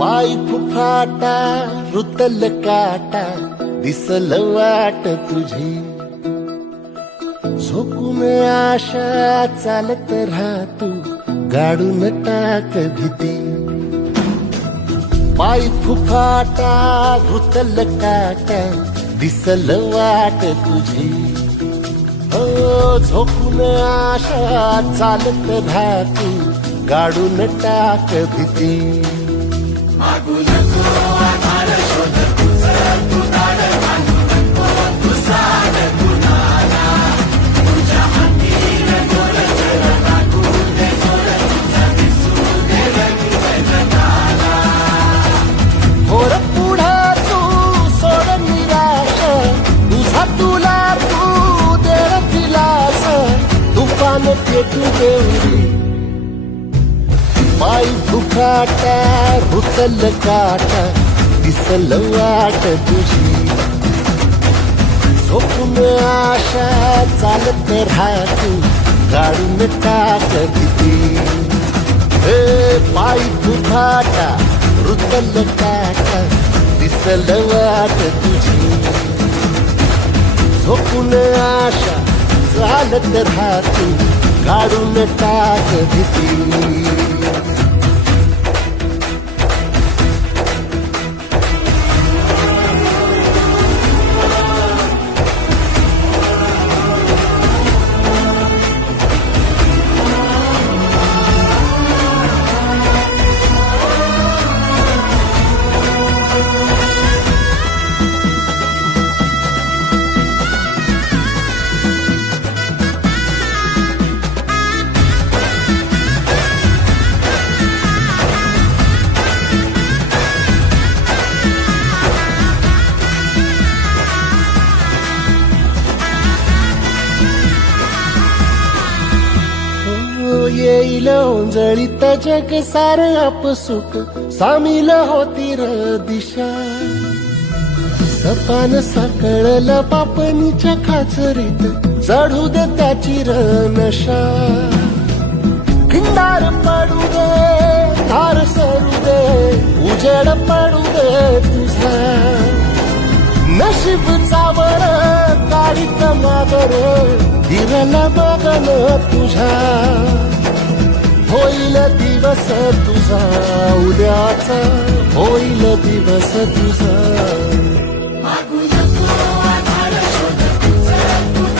पाय फुफाटा रुतल काटा दिसल वाट तुझी झोकून आशा चालत राहतू गाडून टाक भीती पाय फुफाटा रुतल काटा दिसल वाट तुझी हो झोकून आशा चालत राहतू गाडून टाक भीती मागू नको आधार शोध तुझं तू दाड घालू नको तू साड तू नाना तुझ्या हातीन गोर चर लागू दे जोर तुझा दिसू दे रंग जगाला होर पुढे तू सोड निराश तुझा तुला तू दे दिलास तुफान पेटू देऊरी पाय फुफाटा रुतल काटा दिसल वाट तुझी झोपून आशा चालत राहतू गाडून टाक भीती पाय फुफाटा रुतल काटा दिसल वाट तुझी झोपून आशा चालत राहतू गाडून टाक भीती येईल ओंजळीत जग सार आपसुक सामील होती र दिशा सपान साकळल पापणीच्या खाचरीत चढू दे त्याची र नशा खिंडार पडू दे धार सरू दे उजेड पडू दे तुझा नशीब चावर काढीत मागर हिरल बगल तुझा होईल दिवस तुझा उद्याचा होईल दिवस तुझा